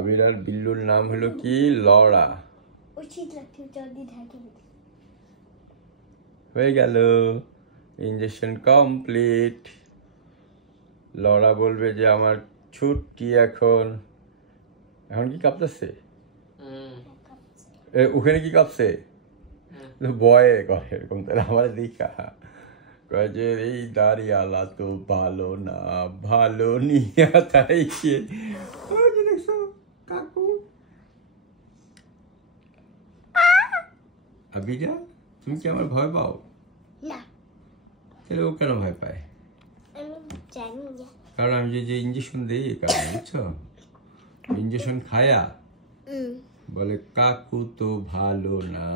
আবির আর বিল্লুর নাম হলো কি? লরা। হয়ে গেল, ইনজেকশন কমপ্লিট। লরা বলবে যে আমার ছুটি এখন। এখন কি কাঁপতেছে? ওখানে কি কাঁপছে? ভয়ে করে এরকম, তাহলে আমার দেখা কয় যে এই দাঁড়িয়ালা তো ভালো না, ভালো নিয়ে তাই দেখছো কাকু। আবিরা, তুমি কি আমার ভয় পাও? না। তাহলে ও কেন ভয় পায়? আমি জানি না। কারণ আমি যে ইঞ্জেকশন দিই এই কারণে, বুঝছো? ইঞ্জেকশন খায়া বলে কাকু তো ভালো না।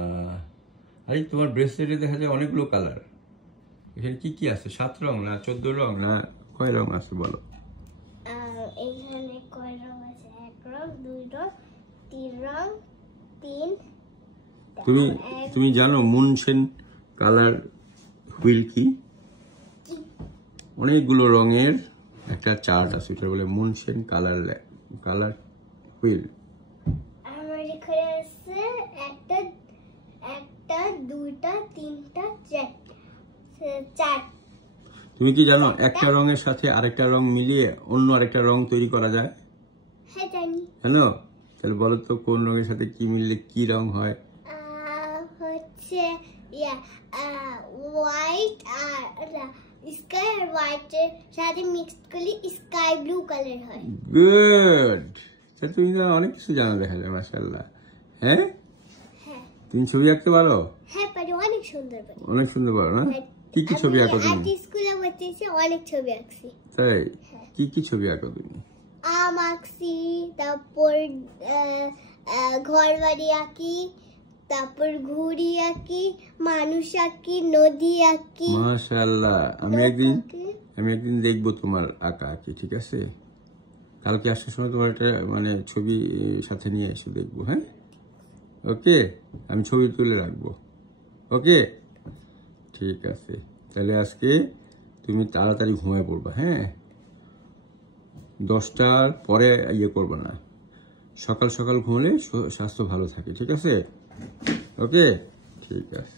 আরে তোমার ব্রেসলেটে দেখা যায় অনেকগুলো কালার। এখানে কি কি আছে? 7 রং না 14 রং না কয় রং আছে বলো? এখানে কয় রং আছে? 1 রং, 2 রং, 3 রং, 3। তুমি জানো মুনশেন কালার হুইল কি? অনেকগুলো রঙের একটা চার্ট আছে, এটা বলে মুনশেন কালার হুইল। আমার এখানে আছে 1টা 2টা 3টা 4। তুমি কি জানো একটা রঙের সাথে আরেকটা রং মিলিয়ে অন্য আরেকটা রং তৈরি করা যায়? হ্যাঁ জানি। জানো? তাহলে বলো তো কোন রঙের সাথে কি মিললে কি রং হয়? হচ্ছে হোয়াইট আর স্কাই আর হোয়াইটের সাথে মিক্সড করলে স্কাই ব্লু কালার হয়। গুড। তুমি তো অনেক কিছু জানো দেখা যায়, মাশাআল্লাহ। হ্যাঁ, তুমি ছবি আঁকতে পারো? হ্যাঁ পারি, অনেক সুন্দর পারি। অনেক সুন্দর পারো না? কি কি ছবি আঁকো তুমি? আর্ট স্কুলে বসেছি, অনেক ছবি আঁকছি। তাই? কি কি ছবি আঁকো তুমি? আম আঁকছি, তারপর ঘর বাড়ি আঁকি, তারপর ঘুড়ি আঁকি, মানুষ আঁকি, নদী আঁকি। মাশাআল্লাহ। আমি একদিন দেখবো তোমার আঁকা আঁকি, ঠিক আছে? কালকে আসার সময় তোমার একটা মানে ছবি সাথে নিয়ে এসে দেখবো। হ্যাঁ, ওকে। আমি ছবি তুলে রাখবো। ওকে, ঠিক আছে। তাহলে আজকে তুমি তাড়াতাড়ি ঘুমিয়ে পড়বা। হ্যাঁ, 10টার পরে করবে না। সকাল সকাল ঘুমলে স্বাস্থ্য ভালো থাকে, ঠিক আছে? ওকে, ঠিক আছে।